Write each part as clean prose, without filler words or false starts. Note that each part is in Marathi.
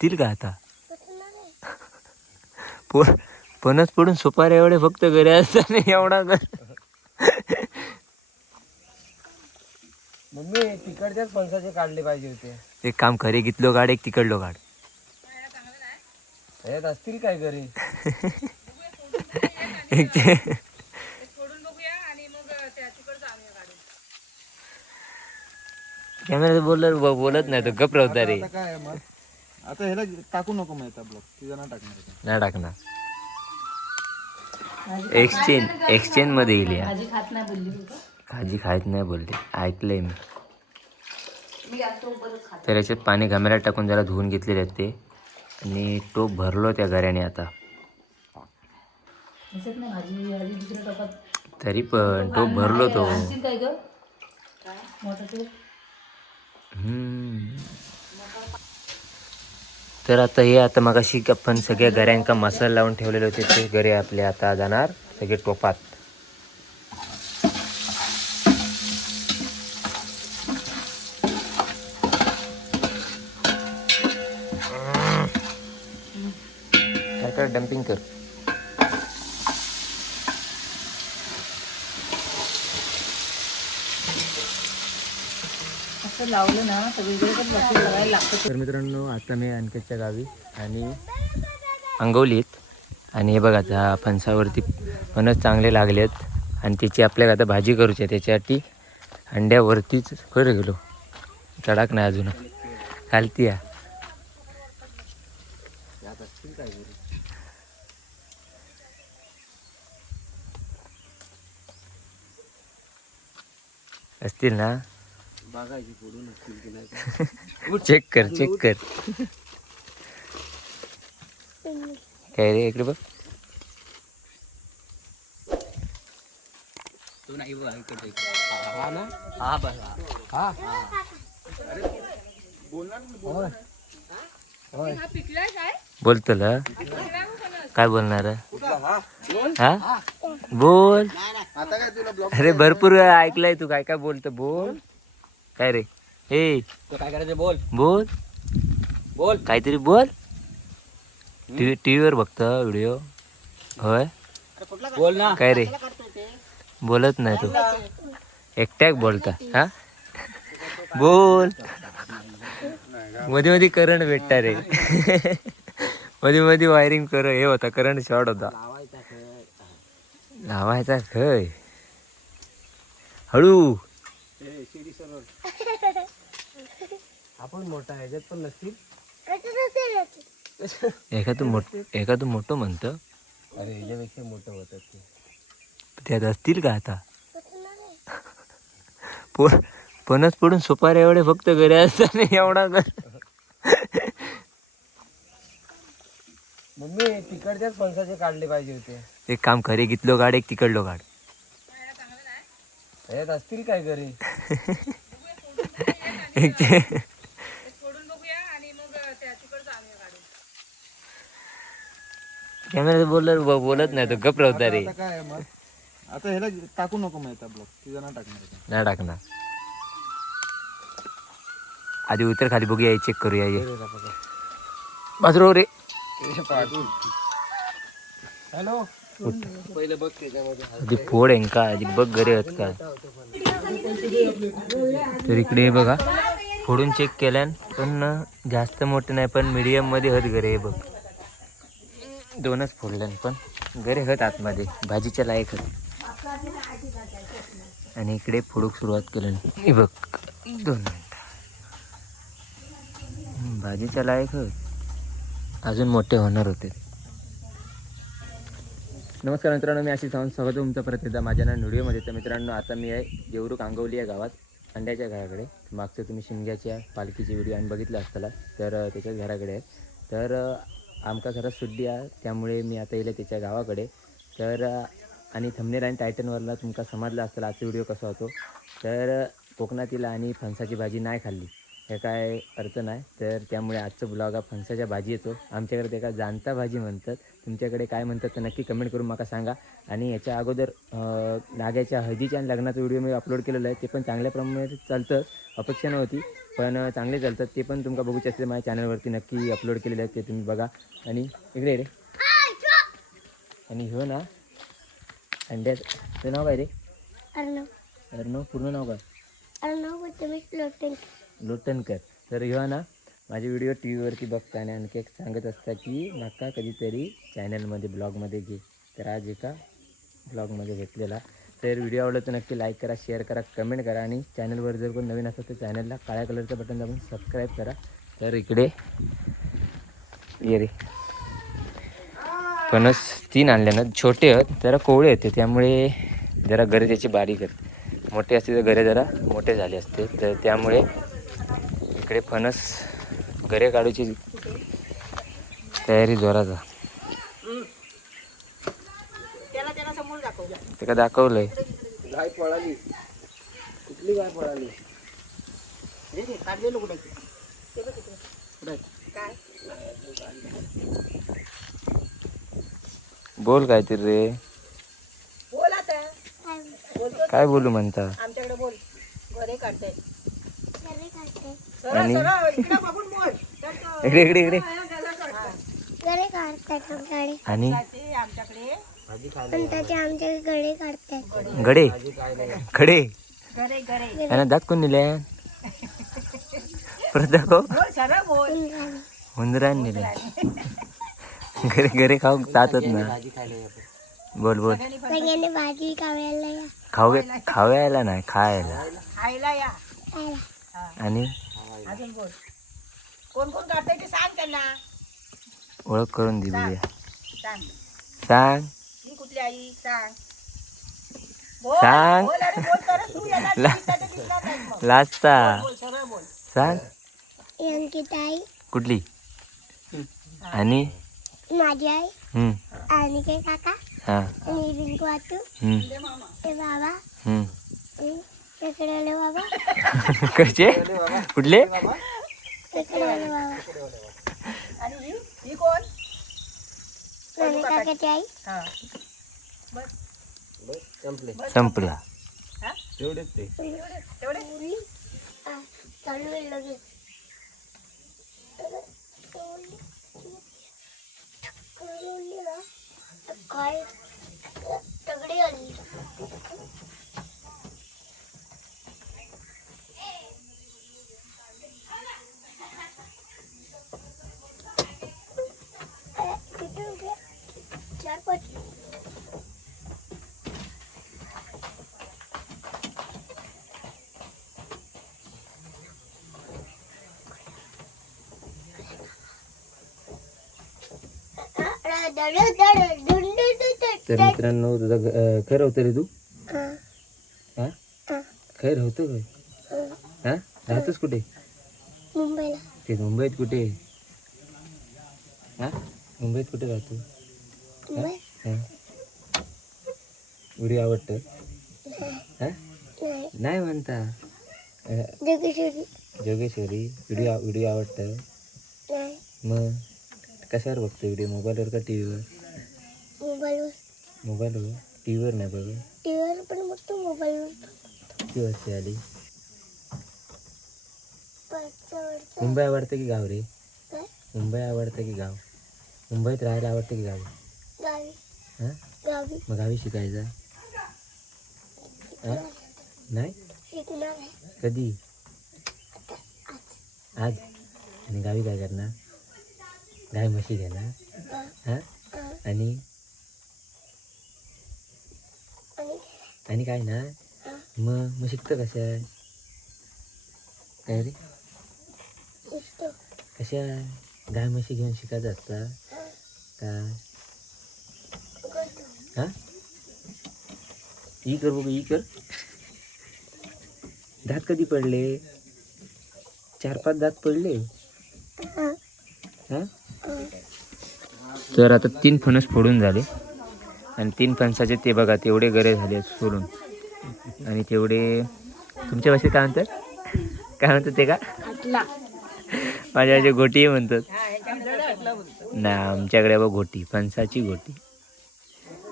असतील का आता? पणच पडून सुपारी एवढे फक्त घरी असताना एवढा घर. मम्मी तिकडच्याच फणसाचे काढले पाहिजे होते. एक काम कर, एक इथलो काढ एक तिकडलो काढ. यात असतील काय घरी? एक ते कॅमेरा बोलत नाही तो गप राहता रे. आता काय मग आता ह्याला टाकू नको मग आता ब्लॉक तुझा ना टाकणार आहे. नाही टाकणार. एक्सचेंज मध्ये येईल या. भाजी खात नाही बोलली तू का? भाजी खायत नाही बोलली, ऐकलंय मी. मी आज सोबतच खाते. तर याच्यात पाणी घामेऱ्यात टाकून जरा धुवून घेतलेले आहेत ते, आणि टोप भरलो त्या घऱ्याने आता. दिसत नाही भाजी भाजी दुसऱ्या टोपात. तरी पण टोप भरलो तो. आणशील काय ग? मोठा टोप. तर आता हे आता मगाशी आपण सगळ्या गऱ्यांका मसाला लावून ठेवलेले होते ते गरे आपले आता जाणार सगळे टोपात. काय डम्पिंग कर. असं लावलं ना सगळीकडे पण बाकी लावायला लागतं. तर मित्रांनो आता मी अंकितच्या गावी आणि अंगवलीत, आणि हे बघा त्या फणसावरती फणस चांगले लागलेत आणि त्याची आपल्याला आता भाजी करूची आहे. त्याच्यासाठी अंड्यावरतीच कर गेलो, चढाक नाही अजून खालती या. यात असतील काय घरी? असतील ना, बघायची फोडून असतील की नाही. चेक कर चेक कर. काय रे इकडे बघ. तू नाही बघ इकडे. हा ना हा बघ हा. अरे बोलणार होय होय बोलतल काय बोलणार हा बोल. आता काय तुला ब्लॉक अरे भरपूर वेळा ऐकलंय तू काय काय बोलतो. बोल काय रे. हे काय करायचं बोल बोल बोल काहीतरी बोल. टीव्हीवर बघतो व्हिडिओ. होय बोल ना. काय रे बोलत नाही तू, एकट्याक बोलता हा. बोल. मध्ये मध्ये करंट भेटता रे. मध्ये मध्ये वायरिंग कर हे होता, करंट शॉर्ट होता. लावायचा खय हळू. आपण मोठा ह्याच्यात पण नसतील. एखादं मोठं म्हणतं. अरे ह्याच्यापेक्षा मोठं होतात ते. त्यात असतील का आता? पणच पडून सुपारी एवढे फक्त घरी असताना एवढा घर. मम्मी तिकडच्याच फणसाचे काढले पाहिजे होते. एक काम कर, एक इथलो काढ एक तिकडलो काढ. यात असतील काय घरी? एक ते कॅमेरा बोलत नाही तो गप राहता रे. आता काय मग आता ह्याला टाकू नको मग आता ब्लॉक तुझा ना टाकणार आहे. नाही टाकणार. आधी उतर खाली बघूया, चेक करूया. ये बाजरो रे. हॅलो पहिलं बघ त्याच्यामध्ये. आधी फोड आहे का आधी बघ घरी आहेत का. तर इकडे बघा फोडून चेक केल्यान पण जास्त मोठे नाही, पण मीडियम मध्ये हत घरे. हे बघ दोनच फोडल्यान पण घरे हत आतमध्ये भाजीच्या लायक हत. आणि इकडे फोडूक सुरुवात केली. हे बघ 2 मिनिट भाजीच्या लायक हत, अजून मोठे होणार होते. नमस्कार मित्रांनो, मी आशिष सावंत, स्वागत तुमचं परत एकदा माझ्या व्हिडिओमध्ये. तर मित्रांनो आता मी आहे देवरुख अंगवली या गावात अंड्याच्या घराकडे. मागचं तुम्ही शिमग्याच्या पालखीची व्हिडिओ आणि बघितलं असताना, तर त्याच्याच घराकडे आहे. तर आमका घरात सुट्टी आहे त्यामुळे मी आता येईल त्याच्या गावाकडे. तर आणि थंबनेल आणि टायटनवरला तुमका समजलं असतं आजचा व्हिडिओ कसा होतो. तर कोकणातील आणि फणसाची भाजी नाही खाल्ली हे काय अर्थ नाही. तर त्यामुळे आजचं ब्लॉग हा फणसाच्या भाजी येतो. आमच्याकडे त्याला जाणता भाजी म्हणतात, तुमच्याकडे काय म्हणतात तर नक्की कमेंट करून मला सांगा. आणि याच्या अगोदर नाग्याच्या हळदीच्या आणि लग्नाचा व्हिडिओ मी अपलोड केलेला आहे, ते पण चांगल्या प्रमाणात चालतं. अपेक्षा नव्हती पण चांगले चालतात. ते पण तुमका बघूचे असते माझ्या चॅनलवरती नक्की अपलोड केलेले आहेत, ते तुम्ही बघा. आणि इकडे रे, आणि हो ना अंड्याचं नाव काय रे? अर्णव. पूर्ण नाव काय? लोटनकर. तर ह्यो ना माझे व्हिडिओ टी व्हीवरती बघता आणि आणखी एक सांगत असता की माका कधीतरी चॅनलमध्ये ब्लॉगमध्ये घे. तर आज एका ब्लॉगमध्ये भेटलेला. तर व्हिडिओ आवडला तर नक्की लाईक करा, शेअर करा, कमेंट करा. आणि चॅनलवर जर कोण नवीन असेल तर चॅनलला काळ्या कलरचं बटन दाबून सबस्क्राईब करा. तर इकडे ये रे, फणस 3 आणले ना, छोटे आहेत जरा, कोवळे होते त्यामुळे जरा गरे त्याची बारीक आहेत. मोठे असते तर गरे जरा मोठे झाले असते. तर त्यामुळे इकडे फणस गरे काढूची तयारी जोराचा. त्याला समोर दाखव. ते का दाखवलंय? गाय पळाली. कुठली गाय पळाली? काढलेलो कुठे काय बोल काहीतरी रे. बोल आता. बोलतो काय बोलू म्हणता? आमच्याकडे बोल. घरे काढताय. आणि इकडे बघून बोल. इकडे इकडे इकडे. गडे काढतात आमच्याकडे आणि आमच्याकडे पण त्याचे आमच्याकडे गडे काढतात. गडे खडे घरे घरे यांना दात कोण दिले? परत दाखव. बोल सरळ बोल. हुंदरान दिले. घरे घरे खाऊ जातच ना. बोल बोल. सगळ्यांनी भाजी खायला या खावायला नाही, खायला. खायला या. खायला. आणि अजून बोल. कोण कोण काढताय ते सांग त्यांना. ओळख करून दिली. सांग. सांग ही कुठली आई सांग. बोल. सांग. बोल अरे बोल तर तू येणार दिसणार नाही मग. लाजता. बोल सरळ बोल. सांग यांची ताई, कुठली? आणि माझी आई हम्म, आणि ते काका हा, आणि रिंकू आतू, हम्म, ते बाबा, हम्म. तिकडे आले बाबा, कसे? कुठले? तिकडे आले बाबा. आणि ही कोण? नानी काकाची आई. हा. संपले. संपला. तेवढेच ते. तेवढे हा, चालू आहे लगेच. काय तगडी आली. चार पाच तर मित्रांनो तुझं खैर होतं रे तू? हा, खैर होतं काय? हा, राहतोस कुठे? मुंबईला. ते मुंबईत कुठे? हा, मुंबईत कुठे राहतो? मुंबई हा, उडी आवडतं? हा, नाही. नाही म्हणता. जोगेश्वरी जोगेश्वरी. व्हिडिओ आवडतं? नाही. मग कशावर बघतो व्हिडिओ? मोबाईलवर का टी व्हीवर? मोबाईलवर. मोबाईलवर. टी व्हीवर नाही बघ. टीव्हीवर पण बघतो, मोबाईलवर किती वर्षी आली? 5 वर्ष. मुंबई आवडतं की गाव रे? काय? मुंबई आवडतं की गाव? मुंबईत राहायला आवडतं की गावी? गावी. हां, गावी मग गावी शिकायचं? हां, नाही? शिकणार आहे. कधी? आज. आणि गावी काय करणार? गाय म्हशी घेणार? हां, आणि आणि काय ना? मग शिकतं कशा? काय रे? शिकतो. कशा? गाय म्हशी घेऊन शिकायचं असतं काय? हां, ई कर बघू, ई कर. दात कधी पडले? 4-5 दात पडले. हां, तर आता 3 फणस फोडून झाले आणि 3 फणसाचे ते बघा तेवढे गरे झाले सोडून. आणि तेवढे तुमच्या भाषेत काय म्हणतात? काय म्हणतात ते का? माझ्या भाषेत घोटी म्हणतात. ना, आमच्याकडे बघ घोटी, फणसाची घोटी.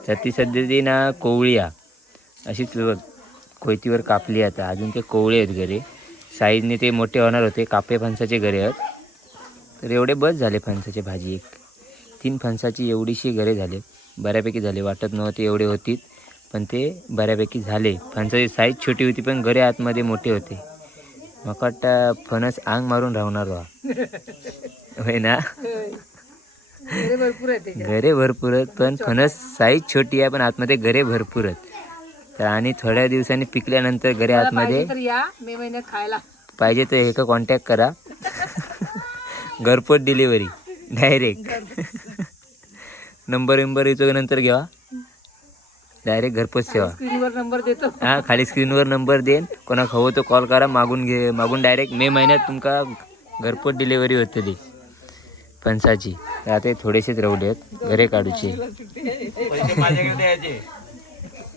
तर ती सध्या ती ना कोवळी अशीच बघ कोयतीवर कापली आता. अजून ते कोवळे आहेत घरे. साईजने ते मोठे होणार होते. कापे फणसाचे गरे आहेत. तर एवढे बस झाले फणसाची भाजी. 3 फणसाची एवढीशी गरे झाले. बऱ्यापैकी झाले. वाटत नव्हते एवढे होतील, पण ते बऱ्यापैकी झाले. फणसाची साईज छोटी होती पण गरे आतमध्ये मोठे होते. मग वाटतं फणस आंग मारून राहणार वा. होय ना. गरे भरपूर आहे त्याच्यात. गरे भरपूर आहेत पण फणस साईज छोटी आहे पण आतमध्ये गरे भरपूर आहेत. तर आणि थोड्या दिवसांनी पिकल्यानंतर गरे तुम्हाला आतमध्ये पाहिजे तर या मे महिन्यात खायला. पाहिजे तर हे का कॉन्टॅक्ट करा. घरपोच डिलिव्हरी डायरेक्ट. नंबर विंबर नंतर घ्या. डायरेक्ट घरपोच सेवा. स्क्रीनवर नंबर देतो. हा खाली स्क्रीनवर नंबर देईन. कोणाक हवं तो कॉल करा. मागून डायरेक्ट मे महिन्यात तुमका घरपोच डिलिव्हरी होतली फणसाची. तर आता हे थोडेसेच रावले आहेत घरे काढूचे.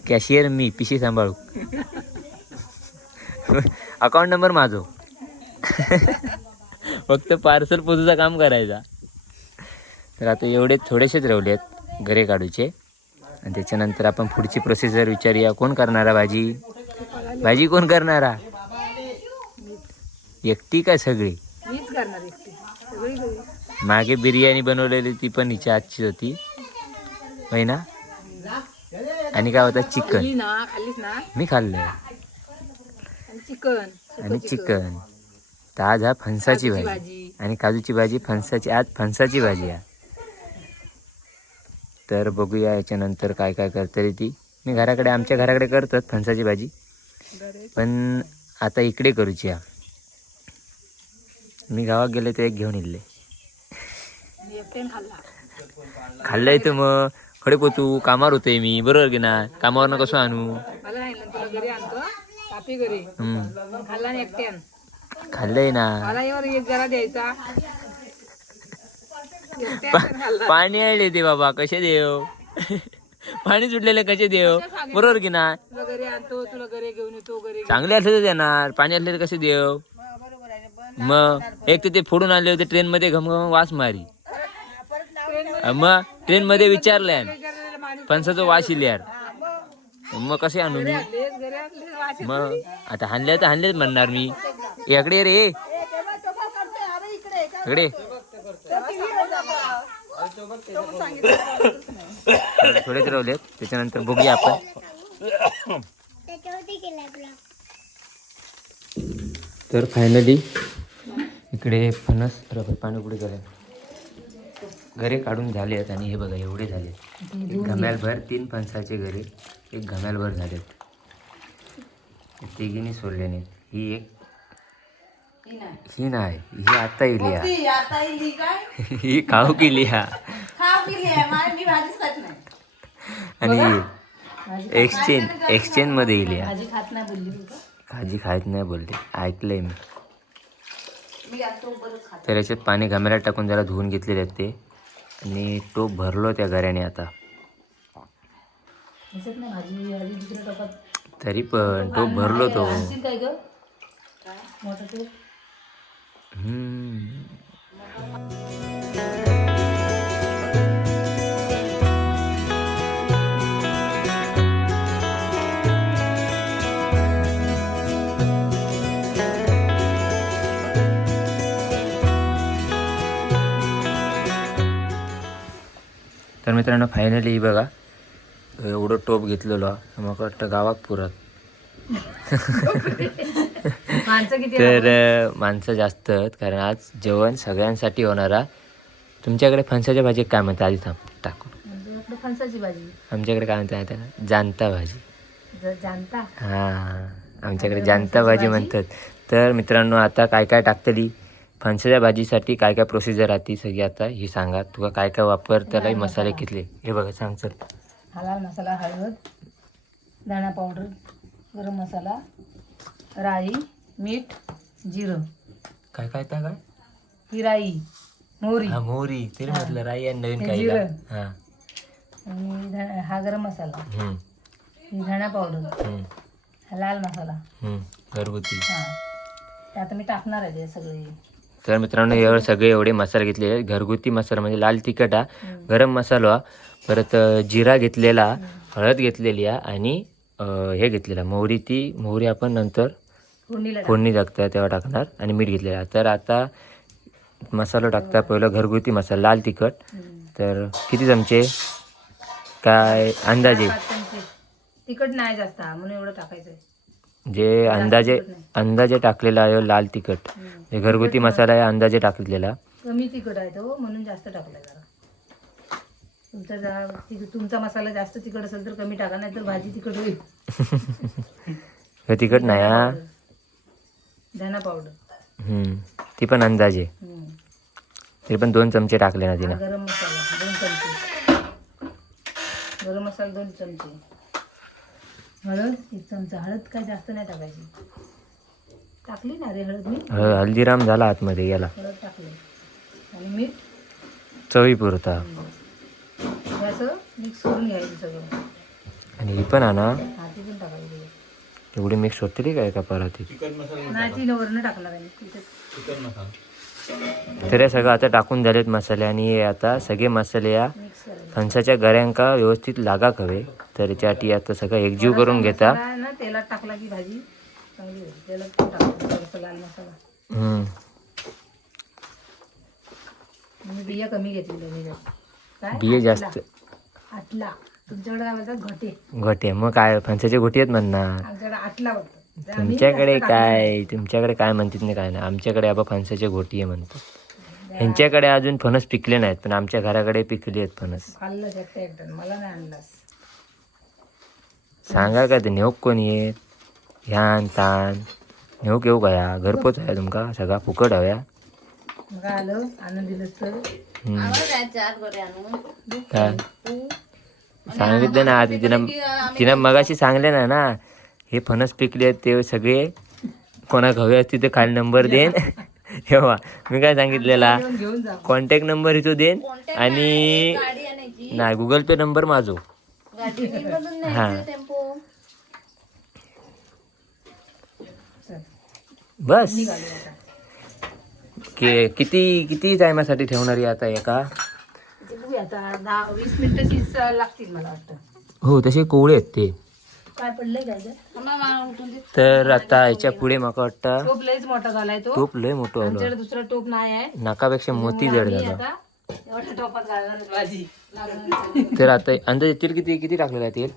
कॅशियर मी पिशी सांभाळू. अकाउंट नंबर माझो. फक्त पार्सल पोचूचा काम करायचा. तर आता एवढे थोडेसेच रावले आहेत घरे काढूचे. आणि त्याच्यानंतर आपण पुढची प्रोसिजर विचारूया. कोण करणारा भाजी? भाजी कोण करणारा? एकटी का सगळी? मीच करणार एकटी. सगळी घरी. मागे बिर्याणी बनवलेली ती पण हिच्या आजची होती, होय ना. आणि काय होता? चिकन. खाल्लीस ना. मी खाल्लं. आणि चिकन. आणि चिकन. तर आज हा फणसाची भाजी आणि काजूची भाजी. फणसाची आज फणसाची भाजी आहे. तर बघूया याच्यानंतर काय काय करते ती. मी घराकडे आमच्या घराकडे करतात फणसाची भाजी, पण आता इकडे करूची आहे. मी गावात गेले तर एक घेऊन इल्ले. मी एकट्याने खाल्ला. खाल्लंय तर मग खडे पोतू कामावर होते मी, बरोबर की ना. कामावरनं कसं आणू? मला नाही ना, तुला घरी आणतो. कापी घरी. मग खाल्ला ना एकट्यान. खाल्लंय ना. मला एवढा एक जरा द्यायचा. एकट्यान खाल्ला. पाणी आले ते बाबा कसे देव. पाणी सुटलेले कसे देव, बरोबर की ना. तुला घरी आणतो, तुला घरी घेऊन येतो. घरी चांगले असले तर देणार, पाणी असले तर कसे देव. मग एक तर ते फोडून आणले होते ट्रेन मध्ये, घमघम वास मारी. मग ट्रेन मध्ये विचारलंय फणसाचं वास इल्यार, मग कसे आणू मी. घरी आणले वास. मग आता हाणले तर हाणलेच म्हणणार मी. इकडे रे, इकडे थोडेच रावलेत. त्याच्यानंतर बघूया आपण. त्याच्यावरती केलाय ब्लॉग. तर फायनली इकडे फणस रबर पाणी पुढे गेलं. घरे काढून झाले आहेत आणि हे बघा एवढे झाले. एक घम्यालभर 3 फणसाचे घरे एक घम्यालभर झालेत. तिघीने सोडले नाहीत. ही एक, ही नाही, ही आता इली हा. आता इली काय? ही खाऊ केली हा. खाऊ केली आहे. मी भाजीच खात नाही. आणि एक्सचेंज मध्ये इली हा. भाजी खात नाही बोलली तू का? भाजी खायत नाही बोलते, ऐकलंय मी. मी आज तो बरंच खात. तर याच्यात पाणी घामेला टाकून जरा धुवून घेतलेले आहेत ते. आणि टोप भरलो त्या घराने आता. दिसत नाही भाजी आधी दुसऱ्या टोपात. तरी पण टोप भरलो तो. आणशील काय ग? मोठा टोप. तर मित्रांनो फायनली बघा एवढं टोप घेतलेलं मग वाटतं गावात पुरत. माणसं किती? तर माणसं जास्त आहेत कारण आज जेवण सगळ्यांसाठी होणारा. तुमच्याकडे फणसाच्या भाजी काय म्हणतात आधी थांब टाकू. म्हणजे फणसाची भाजी. आमच्याकडे काय म्हणतात जानता भाजी. जानता. हां आमच्याकडे जानता भाजी म्हणतात. तर मित्रांनो आता काय काय टाकतली फणसाच्या भाजीसाठी काय काय प्रोसिजर राहते सगळी आता ही सांगा. तुला काय काय वापर त्यालाही मसाले घेतले हे बघा सांग चल. लाल मसाला, हळद, दाणा पावडर, गरम मसाला, राई, मीठ, जिरं. काय काय त्या काय ही राई, मोहरी. हा मोहरी ते म्हटलं राई आणि नवीन हे काही जिरं. हां आणि हा गरम मसाला, ही धणा पावडर, हा लाल मसाला घरगुती. हां ते आता मी टाकणार आहे ते सगळे. तर मित्रांनो हे सगळे एवढे मसाले घेतलेले आहेत. घरगुती मसाला म्हणजे लाल तिखट हा, गरम मसाला, परत जिरा घेतलेला, हळद घेतलेली आहे आणि हे घेतलेला मोहरी. ती मोहरी आपण नंतर फोडणीला फोडणी टाकता तेव्हा टाकणार आणि मीठ घेतलेला. तर आता मसाला टाकता पहिलं घरगुती मसाला लाल तिखट. तर किती चमचे काय अंदाजे 5 चमचे. तिखट नाही जास्त हा म्हणून एवढं टाकायचं. जे अंदाजे टाकलेला आहे लाल तिखट. हे घरगुती मसाला आहे अंदाजे टाकलेला. कमी तिखट आहे तो म्हणून जास्त टाकलाय जरा. तुमचा मसाला जास्त तिखट असेल तर कमी टाका, नाही तर भाजी तिखट होईल. हे तिखट नाही हा. धना पावडर ती पण अंदाजे. तरी पण 2 चमचे टाकले ना तिनं. गरम मसाला 2 चमचे. गरम मसाला 2 चमचे. हळद 1 चमचा. हळद काय जास्त नाही टाकायची. टाकली ना रे हळद मी. हल्दीराम झाला आतमध्ये याला. हळद टाकली आणि मीठ चवी पुरता. हे असं मिक्स करून घ्यायचं सगळं. आणि ही पण आणा. हा ती पण टाकायची. एवढी मिक्स होते काय का परत. नाही ती वरनं टाकणार आहे तर हे सगळं आता टाकून झालेत मसाले. आणि हे आता सगळे मसाले या मिक्स करायचं. फणसाच्या गऱ्यांका व्यवस्थित लागाक हवे. तर याच्यासाठी आता सगळं एकजीव करून घेता. मसाला आहे ना तेलात टाकला की भाजी चांगली होईल. तेलात पण टाकायचं थोडंसं लाल मसाला. मी बिया कमी घेतलेल्या. काय बिये जास्त. आटला. तुमच्याकडे काय म्हणतात घोटे. घोटे. मग काय फणसाचे घोटी आहेत म्हणणार. आमच्याकडे आटला होतं. तुमच्याकडे काय म्हणतात नाही काय नाही. आमच्याकडे आबा फणसाचे घोटी आहे म्हणतात. ह्यांच्याकडे अजून फणस पिकले नाहीत पण आमच्या घराकडे पिकले आहेत फणस. खाल्लं एकट्या मला नाही आणलास. सांगा का ते नेऊक कोणी येत ह्यान तान नेऊक येऊ का घरपोच आहे तुमका सगळा फुकट हव्या. मग आलं आणून दिलंस तर काय सांगितलं ना आधी तिनं मगाशी सांगले ना हे फणस पिकले आहेत ते सगळे कोणाक हवे असतील ते खाली नंबर देन. तेव्हा मी काय सांगितलेला घेऊन जा. कॉन्टॅक्ट नंबर इथं देन आणि नाही गुगल पे नंबर माझो. हा बस. किती टायमासाठी ठेवणार आहे आता एका. बघूया आता 10-20 मिनिटं लागतील मला वाटतं. हो तसे कोवळे आहेत ते. काय पडलंय काय तर आता याच्या पुढे माका वाटतं टोप लयच मोठा झालाय तो. टोप लय मोठं आलं. आमच्याकडे दुसरा टोप नाही आहे. नाकापेक्षा मोती जड मी झाला. आता एवढ्या टोपात घालणार आहे भाजी. तर आता अंदाजे तेल किती टाकलेलं आहे तेल.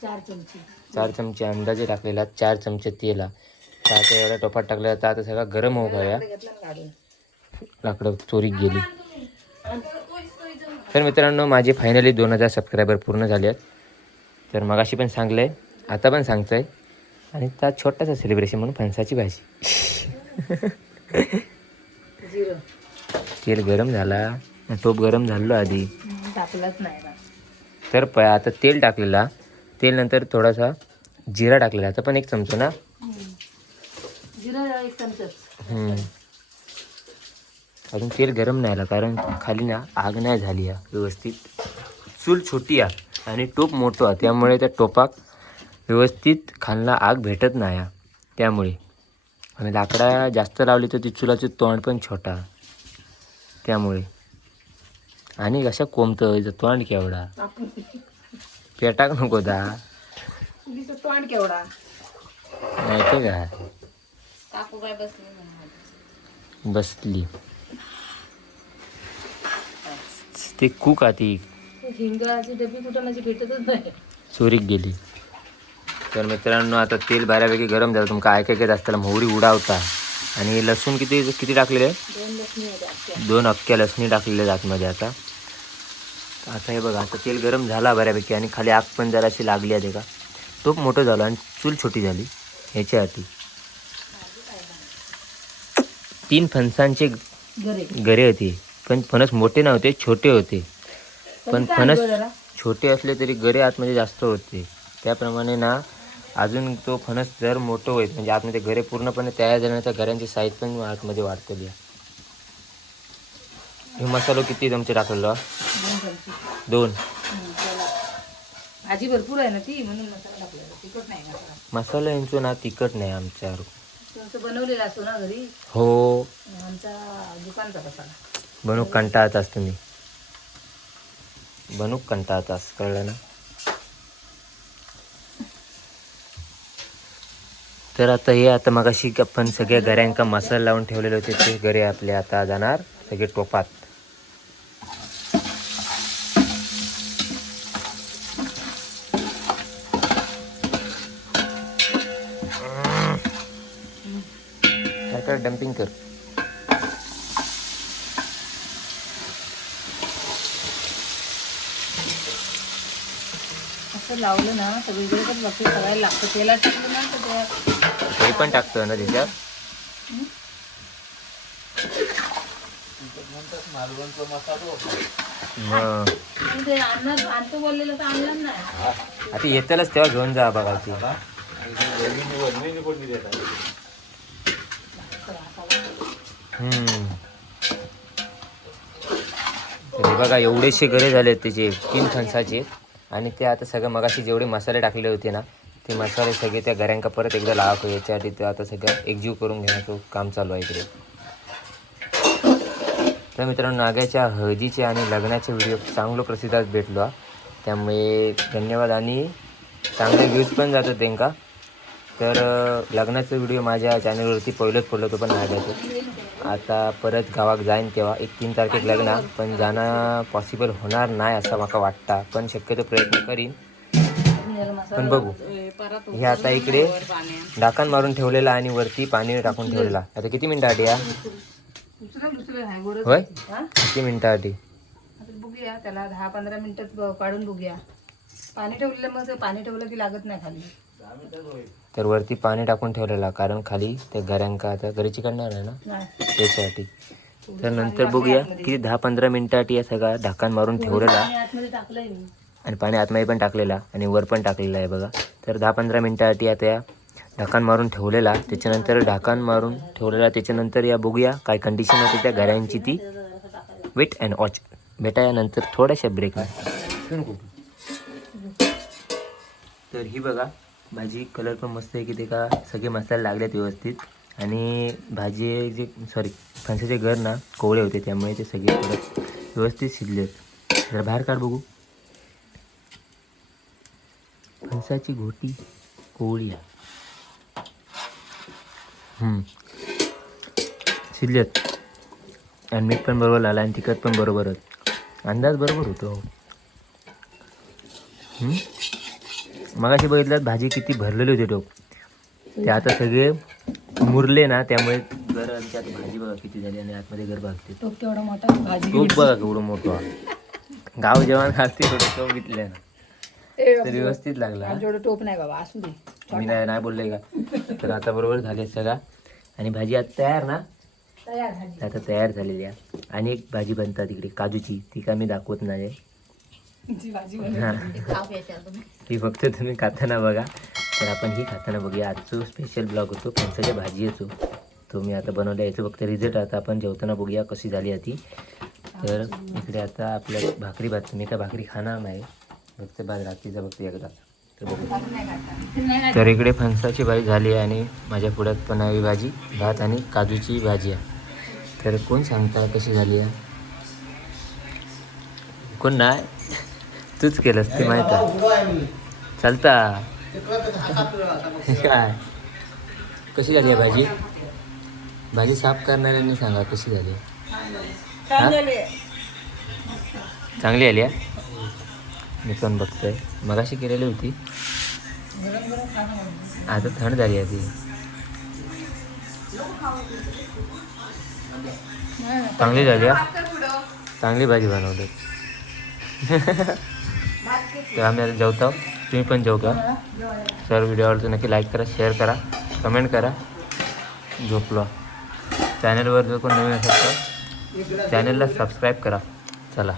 4 चमचे. 4 चमचे अंदाजे टाकलेला. 4 चमचे तेल तर आता एवढ्या टोपात टाकलेला तर आता सगळं गरम हो गया. लाकडं चोरीक गेली. तर मित्रांनो माझे फायनली 2000 सबस्क्रायबर पूर्ण झाले आहेत. तर मगाशी पण सांगलंय आता पण सांगतोय. आणि त्यात छोटासा सेलिब्रेशन म्हणून फणसाची भाजी. जिरं तेल गरम झाला. टोप गरम झालो आधी. टाकलंच नाही ना. तर आता तेल टाकलेला. तेल नंतर थोडासा जिरा टाकलेला. आता पण 1 चमचा ना. जिरं 1 चमचा. अजून तेल गरम नाही आला कारण खाली ना आग नाही झाली आहे व्यवस्थित. चूल छोटी आहे आणि टोप मोठं आहे त्यामुळे त्या टोपाक व्यवस्थित खालना आग भेटत नाही आहे त्यामुळे. आणि लाकडा जास्त लावली तर ती चुलाचं तोंड पण छोटा त्यामुळे. आणि कशा कोंबतं तोंड केवढा पेटाक नको दा तोंड केवढा नाही ते काय बसली ते कूक ती हिंगाची डबी कुठं माझी भेटतच नाही. चोरीक गेली. तर मित्रांनो आता तेल बऱ्यापैकी गरम झालं. तुमका ऐकायचं असताना मोहरी उडावता. आणि लसूण किती टाकलेले. 2 लसणी होत्या. 2 अख्ख्या लसणी टाकलेल्या आतमध्ये. आता हे बघा आता तेल गरम झाला बऱ्यापैकी आणि खाली आग पण जराशी लागली आहे का. टोप मोठं झालं आणि चूल छोटी झाली. ह्याच्यासाठी 3 फणसांचे गरे होते पण फणस मोठे नव्हते छोटे होते. पण फणस छोटे असले तरी गरे आतमध्ये जास्त होते. त्याप्रमाणे ना अजून तो फणस जर मोठं होईल म्हणजे आतमध्ये गरे पूर्णपणे तयार झाल्यानंतर गऱ्यांची साईज पण आतमध्ये वाढतली. हे मसालो किती चमचे टाकलेलो. 2. भाजी भरपूर आहे ना ती म्हणून मसाला टाकलेला. तिखट नाही मसाला यांचं ना तिखट नाही आमच्या. तुमचं बनवलेला असतो ना घरी. हो आमचा दुकानचा मसाला बनूक कंटाळतास तुम्ही. बनूक कंटाळतास कळलं ना. तर आता मगाशी आपण सगळ्या गऱ्यांका मसाला लावून ठेवलेले होते ते गरे आपले आता जाणार सगळे टोपात. काय डम्पिंग कर. असं लावलं ना सगळीकडे पण बघते सगळ्याला लागतं. तेलात टाकलं ना तर हे पण टाकतो ना त्याच्यात. मग ते आणतो बोललेलं तर आणलं नाही. आता येतालच तेव्हा घेऊन जा बघायची. तर हे बघा एवढेशे गरे झालेत त्याचे 3 फणसाचे. आणि ते आता सगळं मगाशी जेवढे मसाले टाकले होते ना ते मसाले सगळे त्या गऱ्यांका परत एकदा लावावं. याच्यासाठी ते आता सगळं एकजीव करून घेण्याचं काम चालू आहे इकडे. तर मित्रांनो नाग्याच्या हळदीचे आणि लग्नाचे व्हिडिओ चांगलं प्रसिद्धात भेटलो. त्यामुळे धन्यवाद आणि चांगले व्ह्यूज पण जातात त्यांका. तर लग्नाचा व्हिडिओ माझ्या चॅनलवरती पहिलंच पडलं तो पण नाग्याचं. आता परत गावात जाईन तेव्हा 1-3 तारखेक लग्न पण जाणं पॉसिबल होणार नाही असं मला वाटतं. पण शक्यतो प्रयत्न करीन. पण बघू. हे आता इकडे ढाकण मारून ठेवलेला आणि वरती पाणी टाकून ठेवलेला. आता किती मिनिटासाठी या होय किती मिनिटासाठी बघूया त्याला 10-15 मिनिटात काढून बघूया. पाणी ठेवलेलं मग पाणी ठेवलं की लागत नाही खाली. तर वरती पाणी टाकून ठेवलेला कारण खाली त्या गऱ्यांका आता गरीची काढणार आहे ना त्याच्यासाठी. तर नंतर बघूया किती 10-15 मिनिटासाठी या सगळा ढाकण मारून ठेवलेला आणि पाणी आतमध्ये पण टाकलेला आणि वर पण टाकलेला आहे बघा. तर 10-15 मिनिटासाठी आता या ढाकण मारून ठेवलेला. त्याच्यानंतर ढाकण मारून ठेवलेला त्याच्यानंतर या बघूया काय कंडिशन होते त्या गऱ्यांची ती. Wait and watch. भेटा यानंतर थोड्याशा ब्रेक. तर ही बघा भाजी कलर पण मस्त आहे की ते का सगळे मसाले लागलेत व्यवस्थित. आणि भाजी जे फणसाचे घर ना कोवळे होते त्यामुळे ते सगळे परत व्यवस्थित शिजलेत. जरा बाहेर काढ बघू. फणसाची घोटी कोवळी शिजलेत. आणि मीठ पण बरोबर लागला आणि तिखट पण बरोबर होत. अंदाज बरोबर होतो. मगाशी बघितल्यात भाजी किती भरलेली होती टोप. ते आता सगळे मुरले ना त्यामुळे घर त्यात भाजी बघा किती झाली आणि आतमध्ये घर बघते. टोप केवढा मोठा भाजी टोप बघा केवढं मोठं. गाव जेवण खाते थोडं टोप घेतलं ना तर व्यवस्थित लागला. जेवढं टोप नाही बाबा असू दे. मी नाही बोलले का. तर आता बरोबर झाले सगळा आणि भाजी आता तयार ना आता तयार झालेली आहे. आणि एक भाजी बनतात तिकडे काजूची ती का मी दाखवत नाही. ती फक्त तुम्ही खाताना बघा. तर आपण ही खाताना बघूया. आजचं स्पेशल ब्लॉग होतो फणसाच्या भाजी येतो तो मी आता बनवला. याचं फक्त रिझल्ट आता आपण जेवताना बघूया कशी झाली आहे ती. तर इकडे आता आपल्या भाकरी भात मी तर भाकरी खाणार नाही फक्त रात्रीचा फक्त एकदा. तर बघू. तर इकडे फणसाची भाजी झाली आहे आणि माझ्या पुढ्यात पण आहे भाजी भात आणि काजूची भाजी आहे. तर कोण सांगता कशी झाली आहे. कोण नाही तूच केलंस ते माहीत आहे. चालता काय कशी झाली आहे भाजी. भाजी साफ करणाऱ्यांनी सांगा कशी झाली. चांगली आली आहे. मी पण बघतोय मगाशी केलेली होती आता थंड झाली आहे ती. चांगली झाली आहे. चांगली भाजी बनवली. तर आम्ही आता जेवतो. तुम्ही पण जेव का. सर व्हिडिओ आवडतो नक्की लाईक करा शेअर करा कमेंट करा. झोपलो. चॅनलवर जर कोण नवीन असेल तर चॅनलला सबस्क्राईब करा. चला